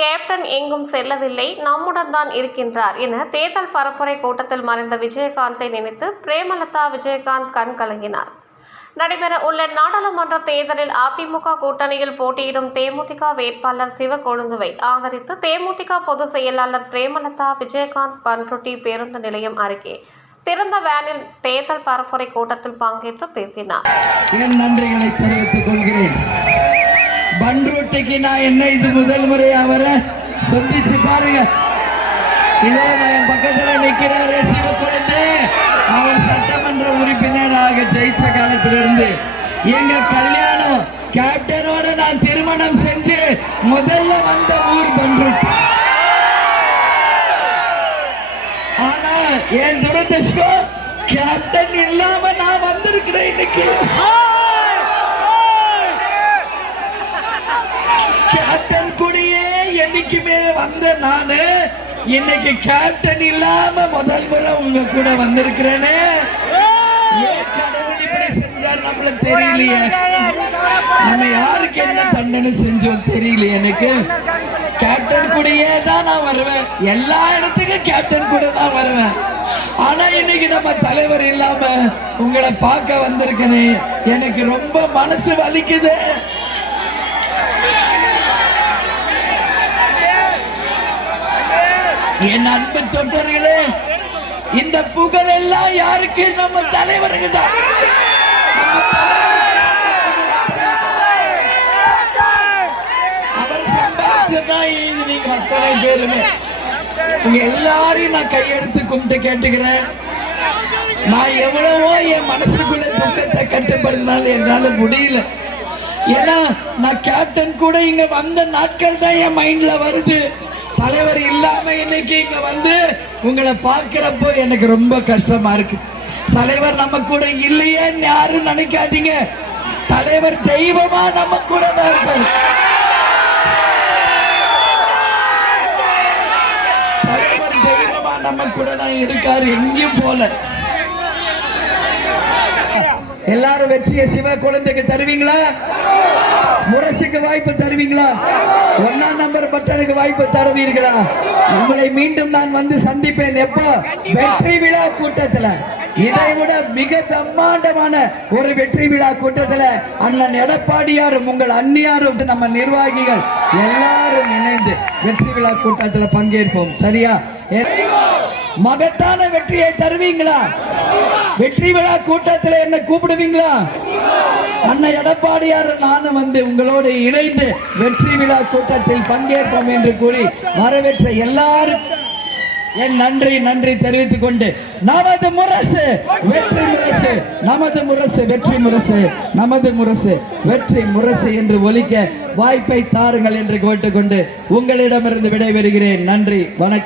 Captain எங்கும் செல்லவில்லை நம்முடன் தான் இருக்கின்றார் என தேர்தல் பரப்புரை கூட்டத்தில் மறைந்த விஜயகாந்தை நினைத்து பிரேமலதா விஜயகாந்த் கண் கலங்கினார். நடைபெற உள்ள நாடாளுமன்ற தேர்தலில் அதிமுக கூட்டணியில் போட்டியிடும் தேமுதிக வேட்பாளர் சிவகொழுந்துவை ஆதரித்து தேமுதிக பொதுச் செயலாளர் பிரேமலதா விஜயகாந்த் பன்ருட்டி பேருந்து நிலையம் அருகே திறந்த வேனில் தேர்தல் பரப்புரை கூட்டத்தில் பங்கேற்று பேசினார். என் நான் என்ன இது முதல் முறை அவரை சந்திச்சு பாருங்க. இதோ நான் என் பக்கத்துல நிக்கிறாரு சிவக்குழந்தை. அவர் சட்டமன்ற உறுப்பினராக ஜெயிச்ச காலத்திலிருந்து எங்க கல்யாணம் கேப்டனோட நான் திருமணம் செஞ்சு முதல்ல வந்த ஊர் பன்ருட்டி ஆனா என் துரதிருஷ்டம் கேப்டன் இல்லாம நான் வந்திருக்கிறேன் இன்னைக்கு கேப்டன் கூடயே என்னைக்குமே வந்த நானு இன்னைக்கு கேப்டன் இல்லாம முதல் முறை உங்க கூட வந்திருக்கிறேனே. ஏன் கடவுள் இப்படி நம்மள தெரியலையே. நம்ம யாருக்கு என்ன தண்டனை செஞ்சோம் தெரியலையே எனக்கு. கேப்டன் கூடயே தான் நான் வருவேன். எல்லா இடத்துக்கும் கேப்டன் கூட தான் வருவேன். ஆனா இன்னைக்கு நம்ம தலைவர் இல்லாம உங்களை பார்க்க வந்திருக்கேனே. எனக்கு ரொம்ப மனசு வலிக்குது. என் அன்பு தொண்டர்களே இந்த புகழ் எல்லாம் யாருக்கு? நம்ம தலைவருக்கு தான். அவர் சம்பாதிச்சதான் இது நீங்க அத்தனை பேருமே. உங்க எல்லாரையும் நான் கையெடுத்து கும்பிட்டு கேட்டுக்கிறேன். நான் எவ்வளவோ என் மனசுக்குள்ள துக்கத்தை கட்டுப்படுத்தினாலும் என்னால முடியல. ஏன்னா நான் கேப்டன் கூட இங்க வந்த நாட்கள் தான் என் மைண்ட்ல வருது. தலைவர் இல்லாம இன்னைக்கு இங்க வந்து உங்களை பார்க்கிறப்போ எனக்கு ரொம்ப கஷ்டமா இருக்கு. தலைவர் நம்ம கூட இல்லையேன்னு யாரும் நினைக்காதீங்க. தலைவர் தெய்வமா நம்ம கூட தான் இருக்காரு. தலைவர் தெய்வமா நம்ம கூட தான் இருக்காரு எங்கேயும் போல. எல்லாரும் வெற்றியை சிவ குழந்தைக்கு தருவீங்களா? முரசுக்கு வாய்ப்பு தருவீங்களா? ஒன்னாம் நம்பர் பட்டனுக்கு வாய்ப்பு தருவீர்களா? உங்களை மீண்டும் நான் வந்து சந்திப்பேன். எப்போ? வெற்றி விழா கூட்டத்துல. இதை விட மிக பிரம்மாண்டமான ஒரு வெற்றி விழா கூட்டத்துல அண்ணன் எடப்பாடியாரும் உங்கள் அந்நியாரும் நம்ம நிர்வாகிகள் எல்லாரும் இணைந்து வெற்றி விழா கூட்டத்துல பங்கேற்போம். சரியா? மகத்தான வெற்றியை தருவீங்களா? வெற்றி விழா கூட்டத்தில் என்ன கூப்பிடுவீங்களா? அண்ணன் எடப்பாடியார் நானும் வந்து உங்களோடு இணைந்து வெற்றி விழா கூட்டத்தில் பங்கேற்போம் என்று கூறி வரவேற்ற எல்லாரும் என் நன்றி நன்றி தெரிவித்துக் கொண்டு நமது முரசு வெற்றி முரசு நமது முரசு வெற்றி முரசு நமது முரசு வெற்றி முரசு என்று ஒலிக்க வாய்ப்பை தாருங்கள் என்று கேட்டுக்கொண்டு உங்களிடமிருந்து விடைபெறுகிறேன். நன்றி வணக்கம்.